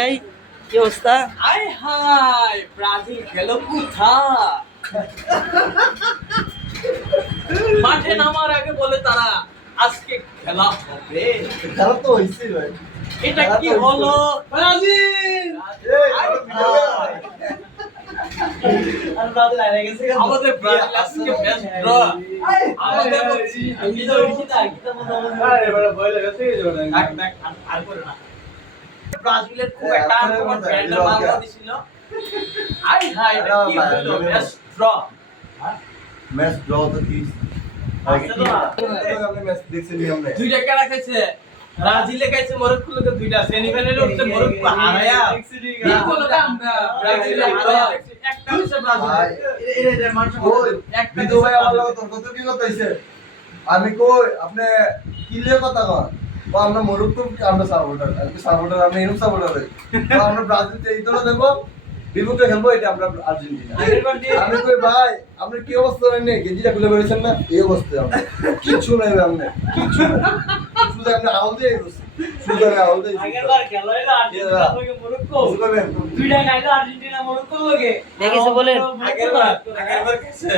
এই কি অবস্থা? আয় হায় ব্রাজিল গেল কোথায়? মাঠে নামার আগে বলে তারা আজকে খেলা হবে। খেলা তো হইছে ভাই। এটা কি হলো? ব্রাজিল আমাদের ব্রাজিল আজকে ম্যাচ ড্র। আমাদের বলছি আর করে না। ব্রাজিলের খুব একটা আক্রমণ ব্যান্ডার মারা দিছিল। আয় হায় এটা কি হলো? Match draw. ম্যাচ ড্র তো কি? আপনি ম্যাচ দেখছেন নি আমরা? দুইটা কেডা খাইছে? ব্রাজিলে খাইছে মরক্কো লোকে দুইটা সেমিফাইনালে উঠছে মরক্কো হারায়া। কি বলো আমরা? ব্রাজিলে হারায়া। একটা হইছে ব্রাজিল। এটা মানুষ একটা বিদু ভাই আমার লগে তর্ক তো কি করতেছে? আমি কই আপনি কি লিয়ে কথা কন? ও আমরা মরক্কো আমরা সাপোর্টার। আমি সাপোর্টার আমি এরকম সাপোর্টার হই। তো আমরা ব্রাজিল তে ইতোলা দেখবো বিপক্ষে খেলবো এটা আমরা আর্জেন্টিনা। আমি কই ভাই আপনি কি অবস্থা নেন গেঞ্জিটা খুলে বেরিয়েছেন না এই অবস্থায় আমরা কিচ্ছু নাই আপনি কিচ্ছু নাই শুধু আপনি আউল দিয়ে বসে শুধু আমি আউল দিয়ে আগেরবার খেলা হইলো আর্জেন্টিনা থেকে মরক্কো। দুইটা খাইলো আর্জেন্টিনা মরক্কো লোকে। দেখেছে বলেন আগেরবার খাইছে